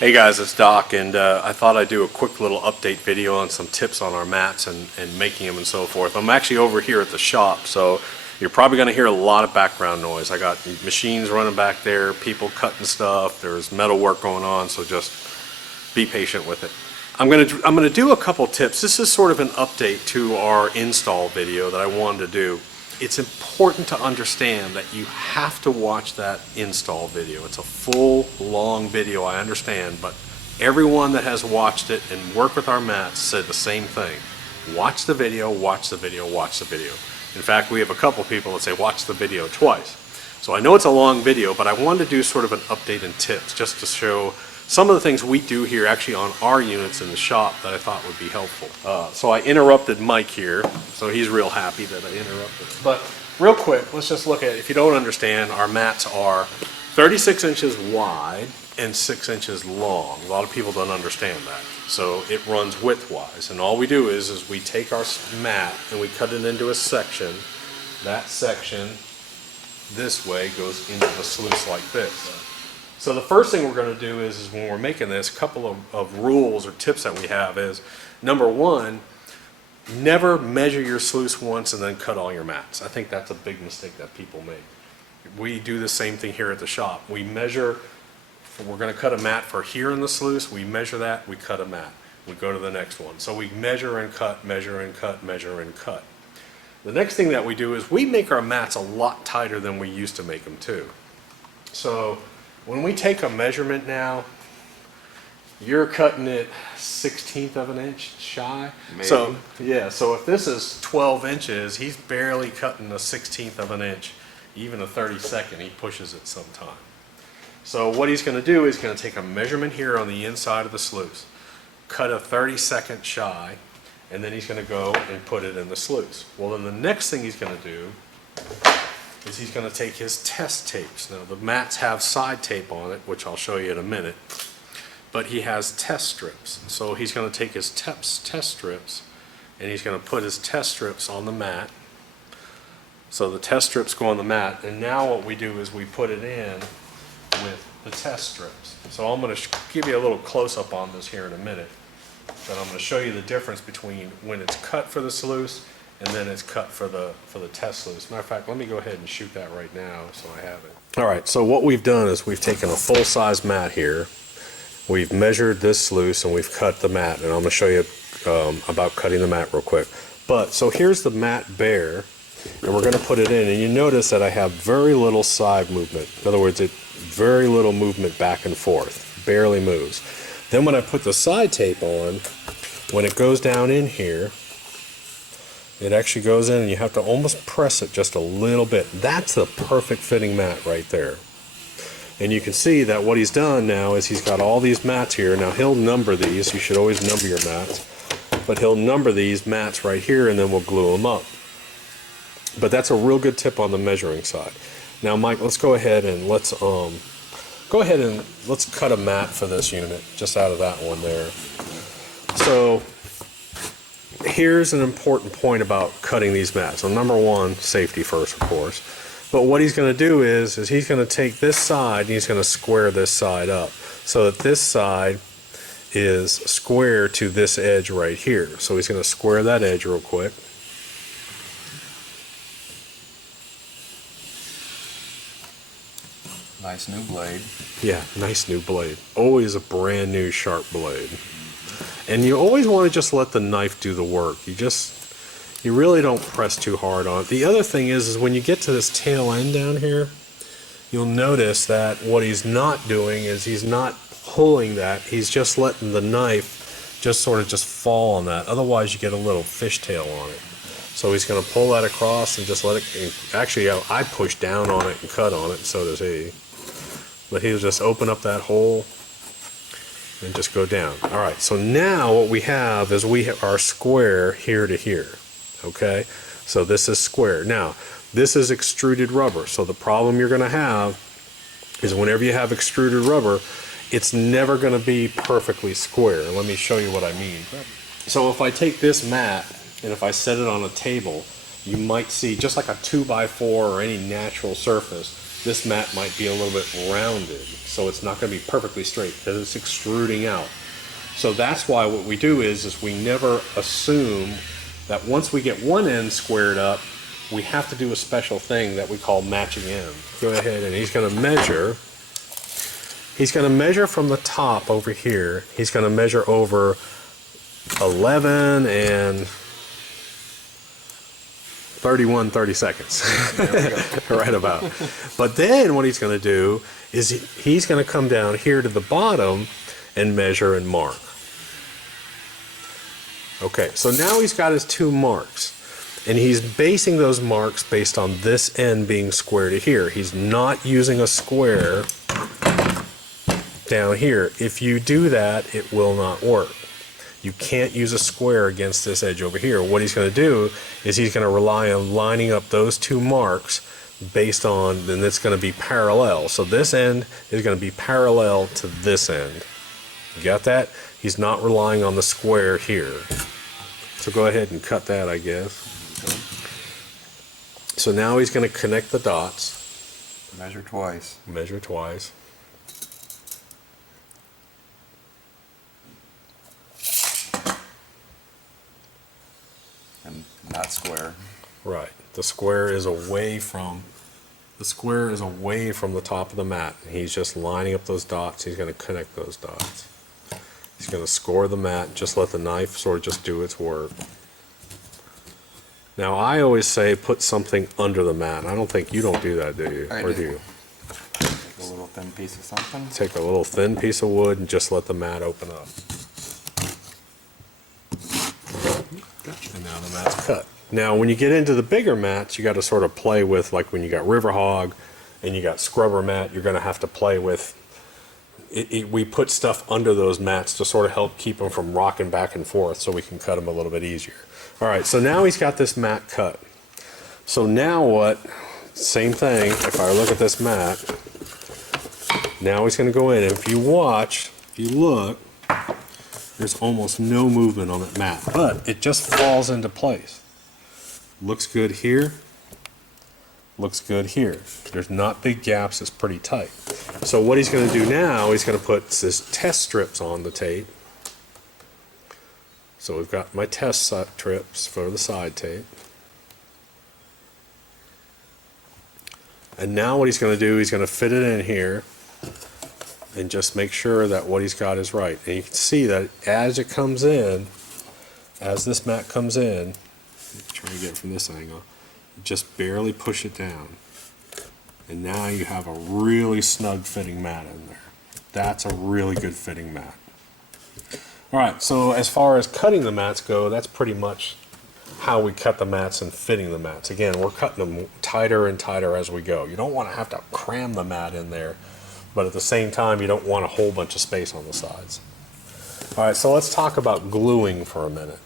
Hey guys, it's Doc, and I thought I'd do a quick little update video on some tips on our mats and making them and so forth. I'm actually over here at the shop, so you're probably going to hear a lot of background noise. I got machines running back there, people cutting stuff, there's metal work going on, so just be patient with it. I'm gonna do a couple tips. This is sort of an update to our install video that I wanted to do. It's important to understand that you have to watch that install video. It's a full, long video, I understand, but everyone that has watched it and worked with our mats said the same thing. Watch the video, watch the video, watch the video. In fact, we have a couple people that say watch the video twice. So I know it's a long video, but I wanted to do sort of an update and tips just to show some of the things we do here actually on our units in the shop that I thought would be helpful. So I interrupted Mike here, so he's real happy that I interrupted. But real quick, let's just look at it. If you don't understand, our mats are 36 inches wide and 6 inches long. A lot of people don't understand that. So it runs widthwise, and all we do is we take our mat and we cut it into a section. That section this way goes into the sluice like this. So the first thing we're going to do is when we're making this, a couple of rules or tips that we have is, number one, never measure your sluice once and then cut all your mats. I think that's a big mistake that people make. We do the same thing here at the shop. We measure, we're going to cut a mat for here in the sluice, we measure that, we cut a mat. We go to the next one. So we measure and cut, measure and cut, measure and cut. The next thing that we do is we make our mats a lot tighter than we used to make them too. So when we take a measurement now, you're cutting it 1/16 of an inch shy. Maybe. So yeah, so if this is 12 inches, he's barely cutting a 1/16 of an inch. Even a 32nd, he pushes it sometime. So what he's going to do is going to take a measurement here on the inside of the sluice, cut a 32nd shy, and then he's going to go and put it in the sluice. Well, then the next thing he's going to do is he's going to take his test tapes. Now the mats have side tape on it, which I'll show you in a minute, but he has test strips. So he's going to take his test strips and he's going to put his test strips on the mat. So the test strips go on the mat, and now what we do is we put it in with the test strips. So I'm going to give you a little close-up on this here in a minute, but I'm going to show you the difference between when it's cut for the sluice and then it's cut for the test sluice. Matter of fact, let me go ahead and shoot that right now so I have it. All right, so what we've done is we've taken a full-size mat here, we've measured this sluice, and we've cut the mat, and I'm going to show you about cutting the mat real quick. But so here's the mat bare, and we're going to put it in, and you notice that I have very little side movement. In other words, very little movement back and forth, barely moves. Then when I put the side tape on, when it goes down in here, it actually goes in and you have to almost press it just a little bit. That's the perfect fitting mat right there. And you can see that what he's done now is he's got all these mats here. Now he'll number these. You should always number your mats. But he'll number these mats right here and then we'll glue them up. But that's a real good tip on the measuring side. Now Mike, let's go ahead and let's cut a mat for this unit just out of that one there. So here's an important point about cutting these mats. So number one, safety first, of course. But what he's going to do is he's going to take this side and he's going to square this side up so that this side is square to this edge right here. So he's going to square that edge real quick. Nice new blade. Yeah, nice new blade. Always a brand new sharp blade. And you always want to just let the knife do the work. You really don't press too hard on it. The other thing is when you get to this tail end down here, you'll notice that what he's not doing is he's not pulling that. He's just letting the knife just sort of just fall on that. Otherwise you get a little fishtail on it. So he's going to pull that across and just let it, actually I push down on it and cut on it, so does he. But he'll just open up that hole and just go down. All right, so now what we have is we have our square here to here, okay? So this is square. Now, this is extruded rubber, so the problem you're gonna have is whenever you have extruded rubber, it's never gonna be perfectly square. Let me show you what I mean. So if I take this mat and if I set it on a table, you might see, just like a 2x4 or any natural surface, this mat might be a little bit rounded, so it's not going to be perfectly straight because it's extruding out. So that's why what we do is we never assume that once we get one end squared up, we have to do a special thing that we call matching ends. Go ahead, and he's going to measure. He's going to measure from the top over here. He's going to measure over 11 and 30 seconds. Right about. But then what he's going to do is he's going to come down here to the bottom and measure and mark. Okay, so now he's got his two marks, and he's basing those marks based on this end being square to here. He's not using a square down here. If you do that, it will not work. You can't use a square against this edge over here. What he's going to do is he's going to rely on lining up those two marks based on, then it's going to be parallel. So this end is going to be parallel to this end. You got that? He's not relying on the square here. So go ahead and cut that, I guess. So now he's going to connect the dots. Measure twice. Measure twice. And not square. Right. The square is away from the top of the mat. He's just lining up those dots. He's going to connect those dots. He's going to score the mat. Just let the knife sort of just do its work. Now I always say put something under the mat. I don't think you don't do that, do you? I or do. do you? Take a little thin piece of something. Take a little thin piece of wood and just let the mat open up. And now the mat's cut. Now when you get into the bigger mats, you got to sort of play with, like when you got river hog and you got scrubber mat, you're going to have to play with we put stuff under those mats to sort of help keep them from rocking back and forth so we can cut them a little bit easier. All right, so now he's got this mat cut. So now what? Same thing, if I look at this mat, now he's going to go in, and if you watch, if you look, there's almost no movement on that mat, but it just falls into place. Looks good here. Looks good here. There's not big gaps, it's pretty tight. So what he's going to do now, he's going to put his test strips on the tape. So we've got my test strips for the side tape. And now what he's going to do, he's going to fit it in here and just make sure that what he's got is right. And you can see that as it comes in, as this mat comes in, try to get it from this angle, just barely push it down. And now you have a really snug fitting mat in there. That's a really good fitting mat. Alright, so as far as cutting the mats go, that's pretty much how we cut the mats and fitting the mats. Again, we're cutting them tighter and tighter as we go. You don't want to have to cram the mat in there, but at the same time you don't want a whole bunch of space on the sides. Alright, so let's talk about gluing for a minute.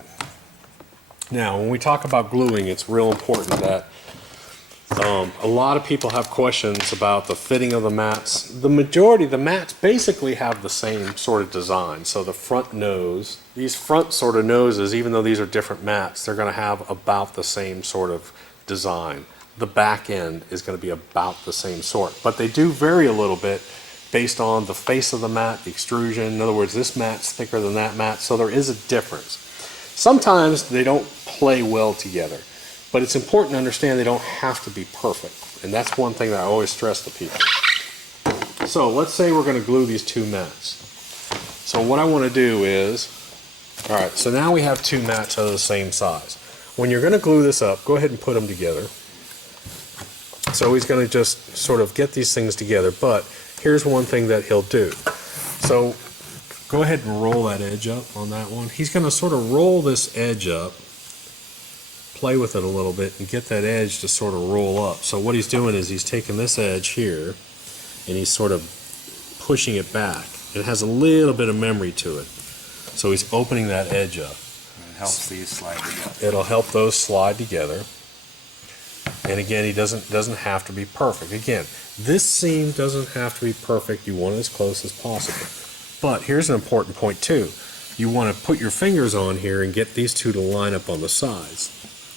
Now, when we talk about gluing, it's real important that a lot of people have questions about the fitting of the mats. The majority of the mats basically have the same sort of design. So the front nose, these front sort of noses, even though these are different mats, they're going to have about the same sort of design. The back end is going to be about the same sort, but they do vary a little bit based on the face of the mat, the extrusion. In other words, this mat's thicker than that mat, so there is a difference. Sometimes they don't play well together, but it's important to understand they don't have to be perfect, and that's one thing that I always stress to people. So let's say we're going to glue these two mats. So what I want to do is, all right, so now we have two mats of the same size. When you're going to glue this up, go ahead and put them together. So he's going to just sort of get these things together, but here's one thing that he'll do. So go ahead and roll that edge up on that one. He's going to sort of roll this edge up, play with it a little bit, and get that edge to sort of roll up. So what he's doing is he's taking this edge here, and he's sort of pushing it back. It has a little bit of memory to it. So he's opening that edge up. It helps these slide together. It'll help those slide together. And again, he doesn't have to be perfect. Again, this seam doesn't have to be perfect. You want it as close as possible. But here's an important point too. You want to put your fingers on here and get these two to line up on the sides.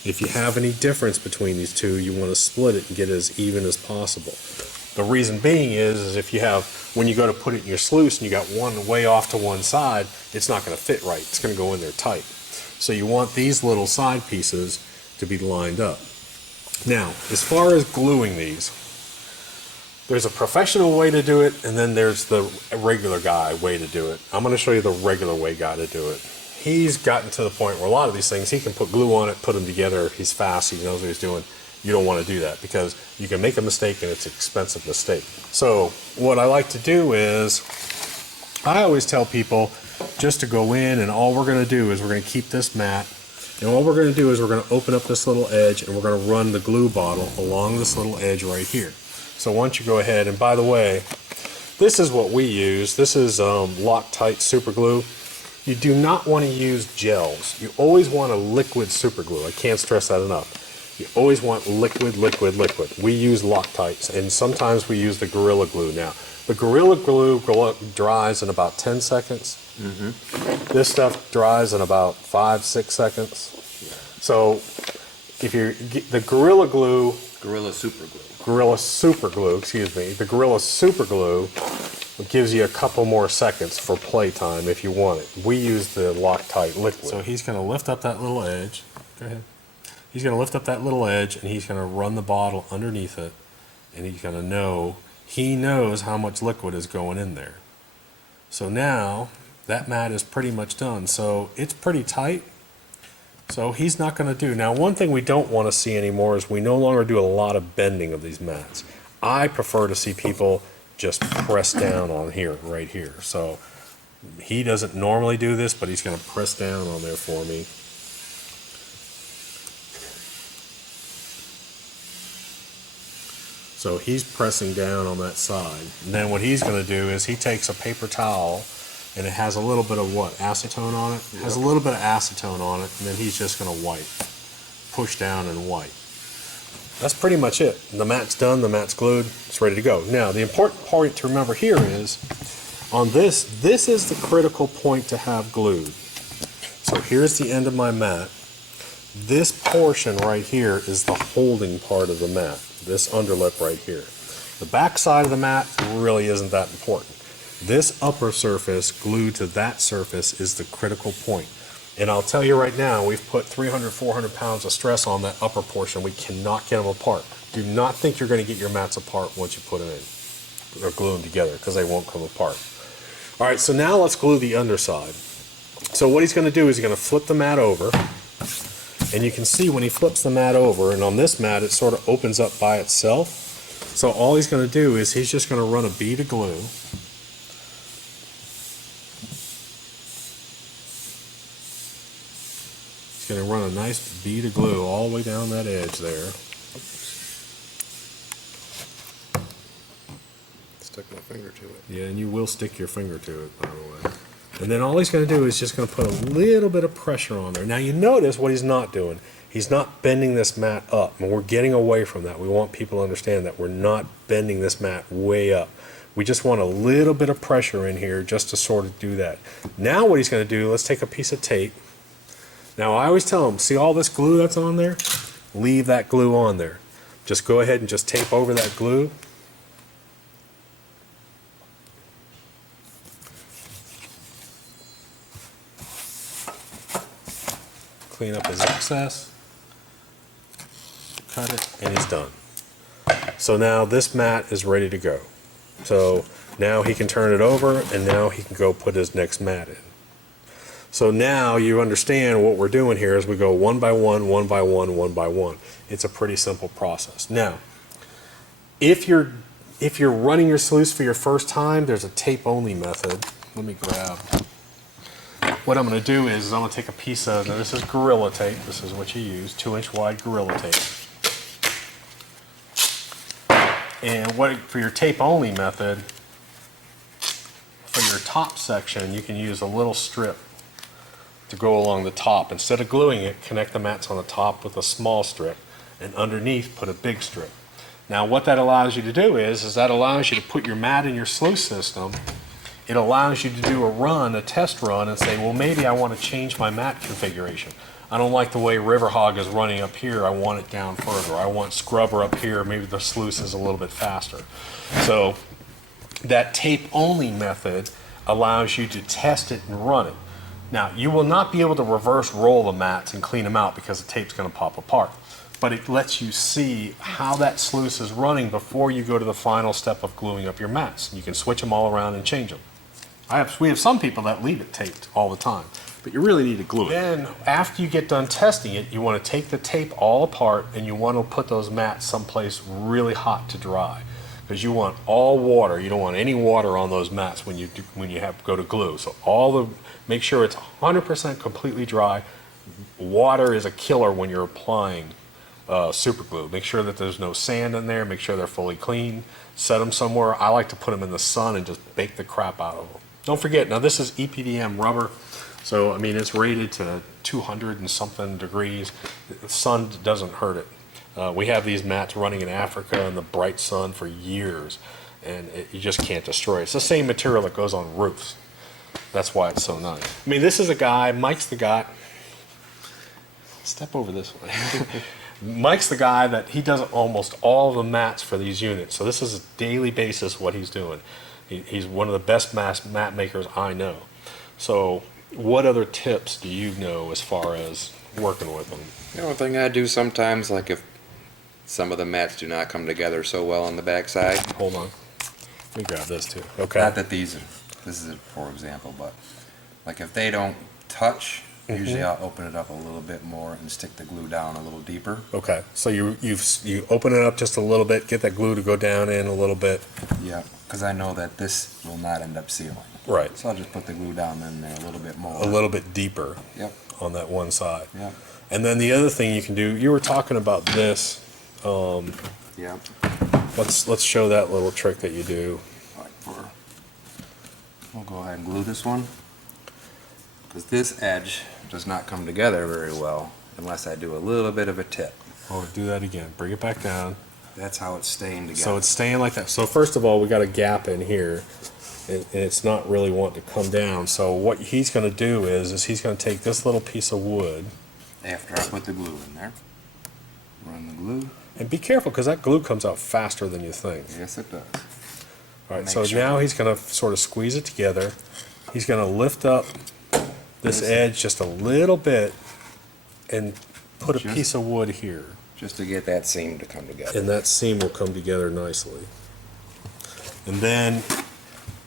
If you have any difference between these two, you want to split it and get it as even as possible. The reason being is if you have, when you go to put it in your sluice and you got one way off to one side, it's not going to fit right. It's going to go in there tight. So you want these little side pieces to be lined up. Now, as far as gluing these, there's a professional way to do it, and then there's the regular guy way to do it. I'm going to show you the regular way guy to do it. He's gotten to the point where a lot of these things, he can put glue on it, put them together, he's fast, he knows what he's doing. You don't want to do that because you can make a mistake and it's an expensive mistake. So what I like to do is, I always tell people just to go in, and all we're going to do is we're going to keep this mat, and all we're going to do is we're going to open up this little edge and we're going to run the glue bottle along this little edge right here. So once you go ahead, and by the way, this is what we use. This is Loctite super glue. You do not want to use gels. You always want a liquid super glue. I can't stress that enough. You always want liquid, liquid, liquid. We use Loctites, and sometimes we use the Gorilla Glue. Now, the Gorilla Glue dries in about 10 seconds. This stuff dries in about 5-6 seconds. So if you get the Gorilla Glue, Gorilla Super Glue. Gorilla Super Glue, excuse me, the Gorilla Super Glue gives you a couple more seconds for playtime if you want it. We use the Loctite liquid. So he's going to lift up that little edge. Go ahead. He's going to lift up that little edge, and he's going to run the bottle underneath it, and he's going to know, he knows how much liquid is going in there. So now that mat is pretty much done. So it's pretty tight. So he's not going to do. Now, one thing we don't want to see anymore is we no longer do a lot of bending of these mats. I prefer to see people just press down on here, right here. So he doesn't normally do this, but he's going to press down on there for me. So he's pressing down on that side. And then what he's going to do is he takes a paper towel, and it has a little bit of what? Acetone on it? It has a little bit of acetone on it, and then he's just going to wipe. Push down and wipe. That's pretty much it. The mat's done, the mat's glued, it's ready to go. Now, the important point to remember here is, on this is the critical point to have glued. So here's the end of my mat. This portion right here is the holding part of the mat. This underlip right here. The back side of the mat really isn't that important. This upper surface glued to that surface is the critical point. And I'll tell you right now, we've put 300, 400 pounds of stress on that upper portion. We cannot get them apart. Do not think you're going to get your mats apart once you put them in, or glue them together, because they won't come apart. All right, so now let's glue the underside. So what he's going to do is he's going to flip the mat over. And you can see when he flips the mat over, and on this mat it sort of opens up by itself. So all he's going to do is he's just going to run a bead of glue. He's going to run a nice bead of glue all the way down that edge there. Stick my finger to it. Yeah, and you will stick your finger to it, by the way. And then all he's going to do is just going to put a little bit of pressure on there. Now you notice what he's not doing. He's not bending this mat up, and we're getting away from that. We want people to understand that we're not bending this mat way up. We just want a little bit of pressure in here just to sort of do that. Now what he's going to do, let's take a piece of tape. Now I always tell him, see all this glue that's on there? Leave that glue on there. Just go ahead and just tape over that glue. Clean up his excess, cut it, and he's done. So now this mat is ready to go. So now he can turn it over, and now he can go put his next mat in. So now you understand what we're doing here is we go one by one, one by one, one by one. It's a pretty simple process. Now, if you're running your sluice for your first time, there's a tape-only method. Let me grab. What I'm going to do is I'm going to take a piece of, now this is Gorilla Tape, this is what you use, 2-inch wide Gorilla Tape. And for your tape only method, for your top section, you can use a little strip to go along the top. Instead of gluing it, connect the mats on the top with a small strip, and underneath put a big strip. Now what that allows you to do is that allows you to put your mat in your sluice system. It allows you to do a test run, and say, well, maybe I want to change my mat configuration. I don't like the way River Hog is running up here. I want it down further. I want scrubber up here. Maybe the sluice is a little bit faster. So that tape only method allows you to test it and run it. Now, you will not be able to reverse roll the mats and clean them out because the tape's going to pop apart. But it lets you see how that sluice is running before you go to the final step of gluing up your mats. You can switch them all around and change them. We have some people that leave it taped all the time, but you really need to glue it. Then, after you get done testing it, you want to take the tape all apart and you want to put those mats someplace really hot to dry. Because you want all water. You don't want any water on those mats when you go to glue. So make sure it's 100% completely dry. Water is a killer when you're applying super glue. Make sure that there's no sand in there. Make sure they're fully clean. Set them somewhere. I like to put them in the sun and just bake the crap out of them. Don't forget, now this is EPDM rubber. So, I mean, it's rated to 200 and something degrees. The sun doesn't hurt it. We have these mats running in Africa in the bright sun for years, and you just can't destroy it. It's the same material that goes on roofs. That's why it's so nice. I mean, this is a guy, Mike's the guy. Step over this way. Mike's the guy that he does almost all the mats for these units. So this is a daily basis what he's doing. He's one of the best mat makers I know. So what other tips do you know as far as working with them? The only thing I do sometimes, like if some of the mats do not come together so well on the backside. Hold on. Let me grab this too. Okay. Not that this is for example, but like if they don't touch, usually I'll open it up a little bit more and stick the glue down a little deeper. Okay. So you open it up just a little bit, get that glue to go down in a little bit. Yeah, because I know that this will not end up sealing. Right. So I'll just put the glue down in there a little bit more. A little bit deeper. Yep. On that one side. Yep. And then the other thing you can do, you were talking about this. Yep. Let's show that little trick that you do. We'll go ahead and glue this one, because this edge does not come together very well unless I do a little bit of a tip. Oh, do that again. Bring it back down. That's how it's staying together. So it's staying like that. So first of all, we got a gap in here, and it's not really wanting to come down. So what he's going to do is he's going to take this little piece of wood. After I put the glue in there, run the glue. And be careful, because that glue comes out faster than you think. Yes, it does. All right, Make so sure. now he's going to sort of squeeze it together. He's going to lift up this edge just a little bit and put a piece of wood here. Just to get that seam to come together. And that seam will come together nicely. And then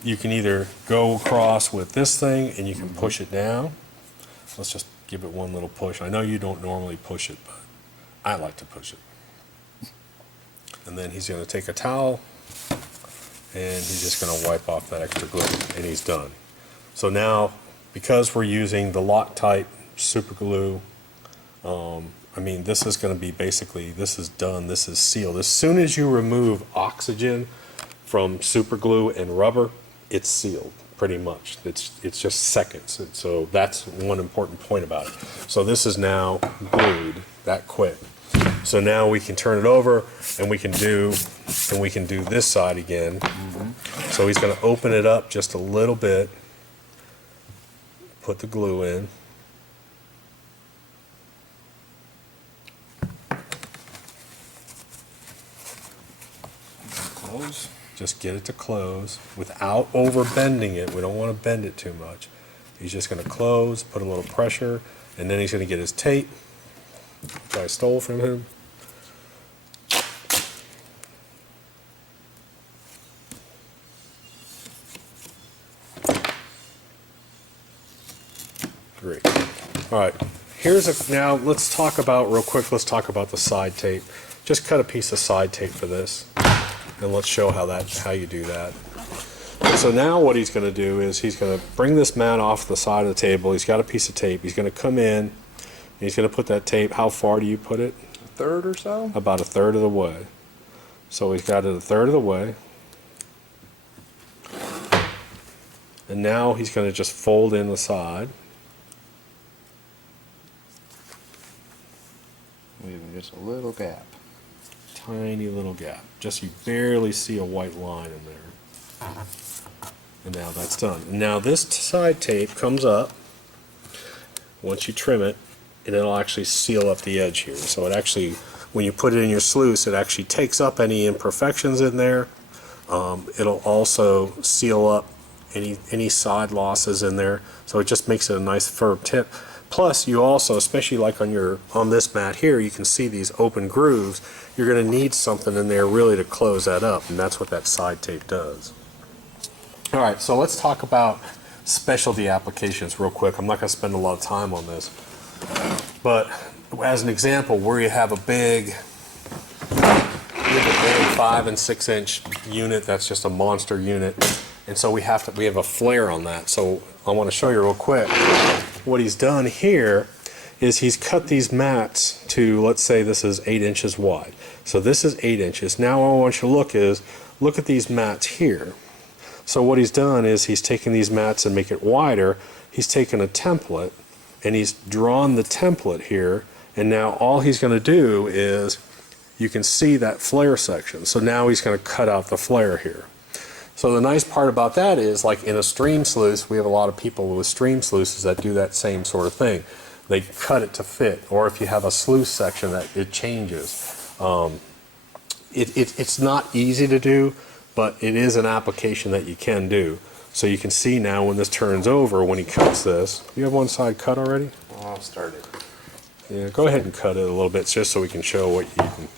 you can either go across with this thing and you can push it down. Let's just give it one little push. I know you don't normally push it, but I like to push it. And then he's going to take a towel and he's just going to wipe off that extra glue, and he's done. So now, because we're using the Loctite super glue, I mean, this is going to be basically, this is done, this is sealed. As soon as you remove oxygen from super glue and rubber, it's sealed, pretty much. It's just seconds. So that's one important point about it. So this is now glued that quick. So now we can turn it over and we can do this side again. So he's going to open it up just a little bit, put the glue in. Close. Just get it to close without over bending it. We don't want to bend it too much. He's just going to close, put a little pressure, and then he's going to get his tape, which I stole from him. Great. All right. Now let's talk about the side tape. Just cut a piece of side tape for this, and let's show how you do that. So now what he's going to do is he's going to bring this mat off the side of the table. He's got a piece of tape. He's going to come in, and he's going to put that tape. How far do you put it? A third or so? About a third of the way. So he's got it a third of the way. And now he's going to just fold in the side. Leaving just a little gap. Tiny little gap. Just you barely see a white line in there. And now that's done. And now this side tape comes up, once you trim it, and it'll actually seal up the edge here. So it actually, when you put it in your sluice, it actually takes up any imperfections in there. It'll also seal up any side losses in there, so it just makes it a nice firm tip. Plus, you also, especially like on this mat here, you can see these open grooves. You're going to need something in there really to close that up, and that's what that side tape does. All right, so let's talk about specialty applications real quick. I'm not going to spend a lot of time on this, but as an example, where you have a big 5 and 6 inch unit, that's just a monster unit, and so we have a flare on that. So I want to show you real quick what he's done here is he's cut these mats to, let's say this is 8 inches wide. So this is 8 inches. Now what I want you to look at these mats here. So what he's done is he's taken these mats and make it wider. He's taken a template and he's drawn the template here, and now all he's going to do is, you can see that flare section. So now he's going to cut out the flare here. So the nice part about that is, like in a stream sluice, we have a lot of people with stream sluices that do that same sort of thing. They cut it to fit, or if you have a sluice section that it changes. It's not easy to do, but it is an application that you can do. So you can see now when this turns over, when he cuts this, you have one side cut already? Oh, I'll start it. Yeah, go ahead and cut it a little bit just so we can show what you can.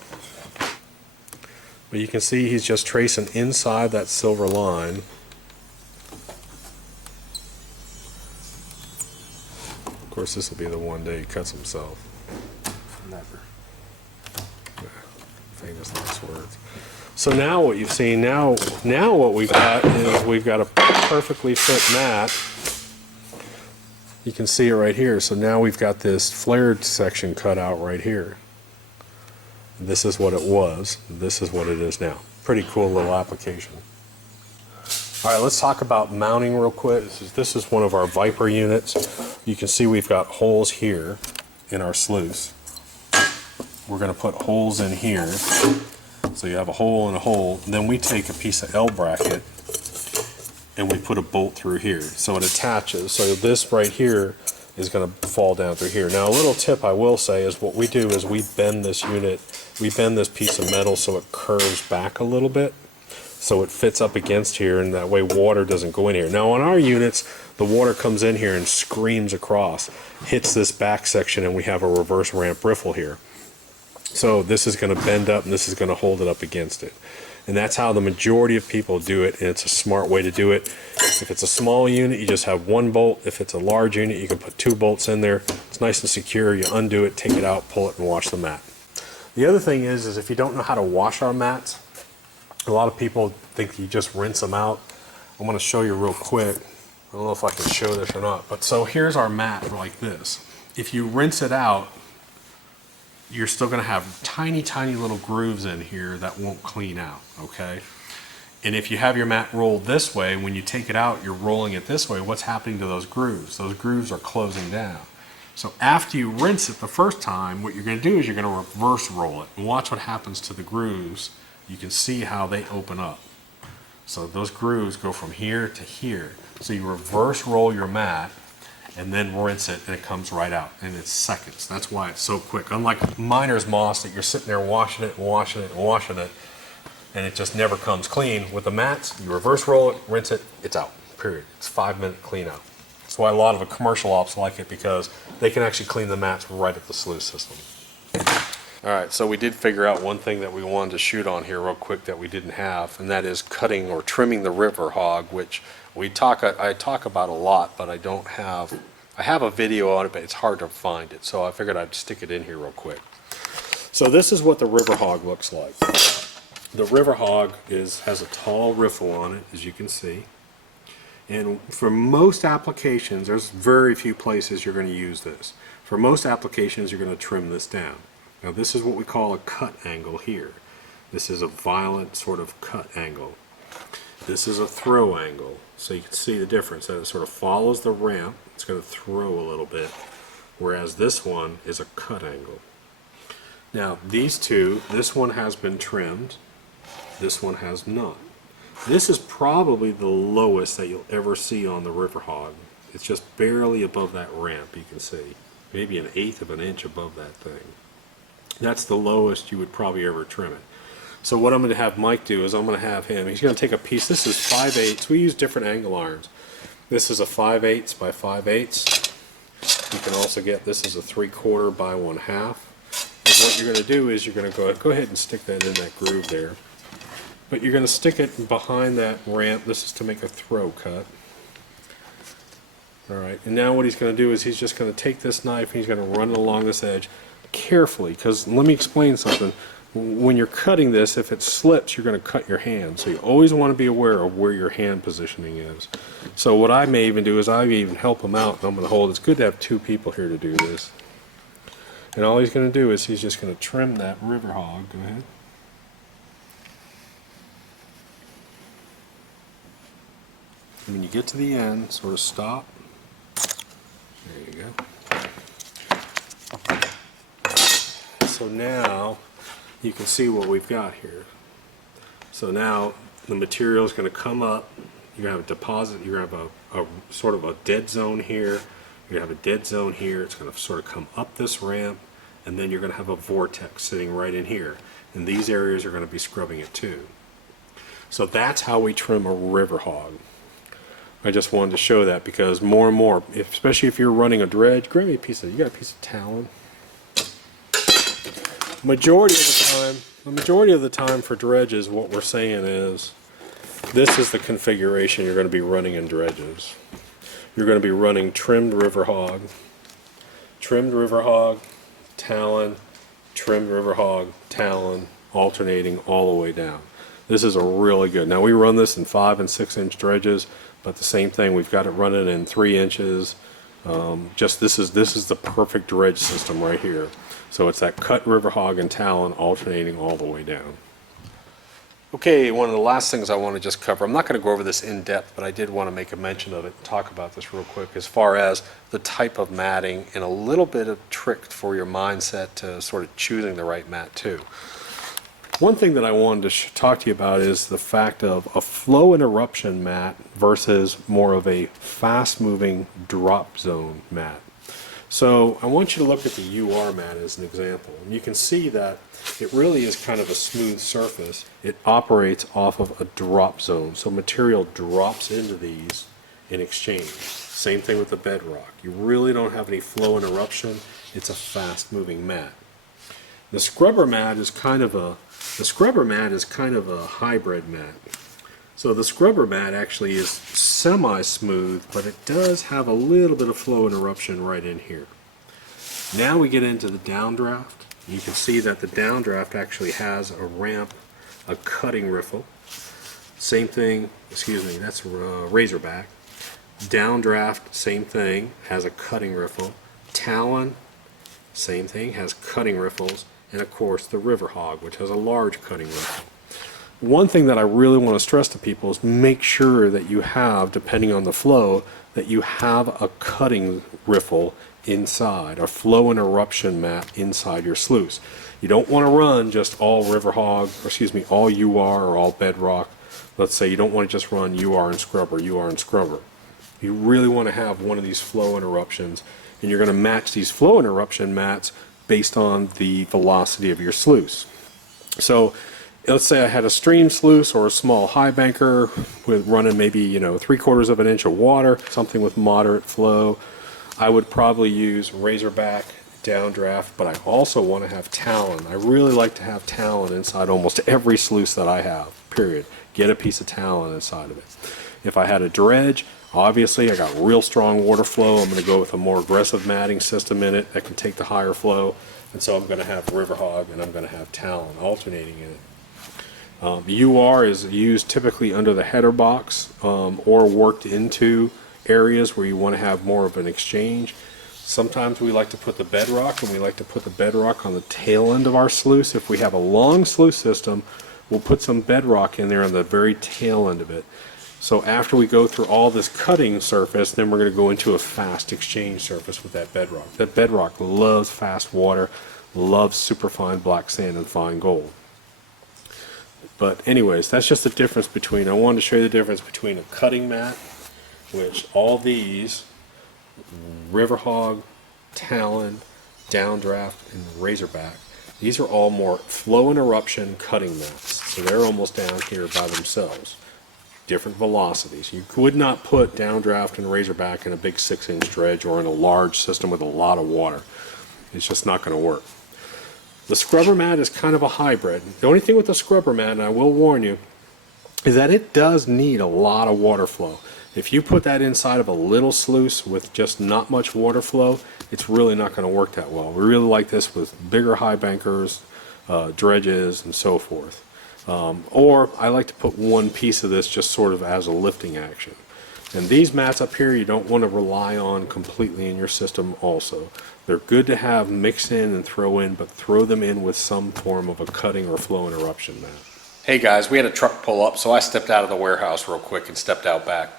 But you can see he's just tracing inside that silver line. Of course, this will be the one day he cuts himself. Never. Famous last words. So now what you've seen, now what we've got is we've got a perfectly fit mat. You can see it right here. So now we've got this flared section cut out right here. This is what it was. This is what it is now. Pretty cool little application. All right, let's talk about mounting real quick. This is one of our Viper units. You can see we've got holes here in our sluice. We're going to put holes in here. So you have a hole and a hole. Then we take a piece of L bracket and we put a bolt through here. So it attaches. So this right here is going to fall down through here. Now a little tip I will say is what we do is we bend this unit, we bend this piece of metal so it curves back a little bit, so it fits up against here, and that way water doesn't go in here. Now on our units, the water comes in here and screams across, hits this back section, and we have a reverse ramp riffle here. So this is going to bend up and this is going to hold it up against it. And that's how the majority of people do it, and it's a smart way to do it. If it's a small unit, you just have one bolt. If it's a large unit, you can put 2 bolts in there. It's nice and secure. You undo it, take it out, pull it, and wash the mat. The other thing is if you don't know how to wash our mats, a lot of people think you just rinse them out. I'm going to show you real quick. I don't know if I can show this or not, but so here's our mat like this. If you rinse it out, you're still going to have tiny little grooves in here that won't clean out, okay? And if you have your mat rolled this way, when you take it out, you're rolling it this way, what's happening to those grooves? Those grooves are closing down. So after you rinse it the first time, what you're going to do is you're going to reverse roll it. And watch what happens to the grooves. You can see how they open up. So those grooves go from here to here. So you reverse roll your mat, and then rinse it, and it comes right out, and it's seconds. That's why it's so quick. Unlike miner's moss that you're sitting there washing it and washing it and washing it, and it just never comes clean. With the mats, you reverse roll it, rinse it, it's out, period. It's 5-minute clean out. That's why a lot of the commercial ops like it, because they can actually clean the mats right at the sluice system. All right, so we did figure out one thing that we wanted to shoot on here real quick that we didn't have, and that is cutting or trimming the river hog, which I talk about a lot, but I have a video on it, but it's hard to find it, so I figured I'd stick it in here real quick. So this is what the river hog looks like. The river hog has a tall riffle on it, as you can see, and for most applications, there's very few places you're going to use this. For most applications, you're going to trim this down. Now this is what we call a cut angle here. This is a violent sort of cut angle. This is a throw angle, so you can see the difference. That it sort of follows the ramp. It's going to throw a little bit, whereas this one is a cut angle. Now these two, this one has been trimmed, this one has not. This is probably the lowest that you'll ever see on the river hog. It's just barely above that ramp, you can see. maybe 1/8 of an inch above that thing. That's the lowest you would probably ever trim it. So what I'm going to have Mike do is I'm going to have him, he's going to take a piece, this is 5/8, we use different angle irons. This is a 5/8 by 5/8. You can also get, this is a 3/4 by 1/2. And what you're going to do is you're going to go ahead and stick that in that groove there. But you're going to stick it behind that ramp. This is to make a throw cut. Alright, and now what he's going to do is he's just going to take this knife and he's going to run it along this edge carefully, because let me explain something. When you're cutting this, if it slips, you're going to cut your hand. So you always want to be aware of where your hand positioning is. So what I may even do is I even help him out, and I'm going to hold. It's good to have two people here to do this. And all he's going to do is he's just going to trim that river hog. Go ahead. And when you get to the end, sort of stop. There you go. So now you can see what we've got here. So now the material is going to come up. You're going to have a deposit. You're going to have a sort of a dead zone here. You're going to have a dead zone here. It's going to sort of come up this ramp, and then you're going to have a vortex sitting right in here. And these areas are going to be scrubbing it too. So that's how we trim a river hog. I just wanted to show that because more and more, especially if you're running a dredge, grab me a piece of, you got a piece of talon? The majority of the time for dredges, what we're saying is, this is the configuration you're going to be running in dredges. You're going to be running trimmed river hog, talon, trimmed river hog, talon, alternating all the way down. This is a really good. Now we run this in 5 and 6 inch dredges, but the same thing. We've got it running in 3 inches. Just this is the perfect dredge system right here. So it's that cut river hog and talon alternating all the way down. Okay, one of the last things I want to just cover, I'm not going to go over this in depth, but I did want to make a mention of it, talk about this real quick, as far as the type of matting and a little bit of trick for your mindset to sort of choosing the right mat too. One thing that I wanted to talk to you about is the fact of a flow interruption mat versus more of a fast moving drop zone mat. So I want you to look at the UR mat as an example. And you can see that it really is kind of a smooth surface. It operates off of a drop zone. So material drops into these in exchange. Same thing with the bedrock. You really don't have any flow interruption. It's a fast moving mat. The scrubber mat is kind of a hybrid mat. So the scrubber mat actually is semi-smooth, but it does have a little bit of flow interruption right in here. Now we get into the downdraft. You can see that the downdraft actually has a ramp, a cutting riffle. Same thing, excuse me, that's razorback. Downdraft, same thing, has a cutting riffle. Talon, same thing, has cutting riffles. And of course the river hog, which has a large cutting riffle. One thing that I really want to stress to people is make sure that you have, depending on the flow, that you have a cutting riffle inside, a flow interruption mat inside your sluice. You don't want to run just all river hog, or excuse me, all UR or all bedrock. Let's say you don't want to just run UR and scrubber, UR and scrubber. You really want to have one of these flow interruptions, and you're going to match these flow interruption mats based on the velocity of your sluice. So let's say I had a stream sluice or a small high banker with running maybe 3/4 of an inch of water, something with moderate flow. I would probably use razorback, downdraft, but I also want to have talon. I really like to have talon inside almost every sluice that I have, period. Get a piece of talon inside of it. If I had a dredge, obviously I got real strong water flow. I'm going to go with a more aggressive matting system in it that can take the higher flow. And so I'm going to have river hog and I'm going to have talon alternating in it. UR is used typically under the header box or worked into areas where you want to have more of an exchange. Sometimes we like to put the bedrock, and we like to put the bedrock on the tail end of our sluice. If we have a long sluice system, we'll put some bedrock in there on the very tail end of it. So after we go through all this cutting surface, then we're going to go into a fast exchange surface with that bedrock. That bedrock loves fast water, loves superfine black sand and fine gold. But anyways, that's just the difference between, I wanted to show you the difference between a cutting mat, which all these, river hog, Talon, Downdraft, and Razorback. These are all more flow interruption cutting mats. So they're almost down here by themselves. Different velocities. You would not put Downdraft and Razorback in a big 6-inch dredge or in a large system with a lot of water. It's just not going to work. The scrubber mat is kind of a hybrid. The only thing with the scrubber mat, and I will warn you, is that it does need a lot of water flow. If you put that inside of a little sluice with just not much water flow, it's really not going to work that well. We really like this with bigger high bankers, dredges, and so forth. Or I like to put one piece of this just sort of as a lifting action. And these mats up here you don't want to rely on completely in your system also. They're good to have mix in and throw in, but throw them in with some form of a cutting or flow interruption mat. Hey guys, we had a truck pull up, so I stepped out of the warehouse real quick and stepped out back.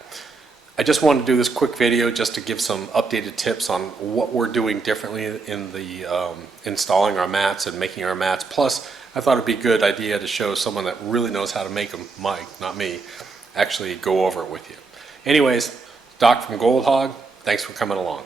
I just wanted to do this quick video just to give some updated tips on what we're doing differently in the installing our mats and making our mats. Plus, I thought it'd be a good idea to show someone that really knows how to make them, Mike, not me, actually go over it with you. Anyways, Doc from Gold Hog, thanks for coming along.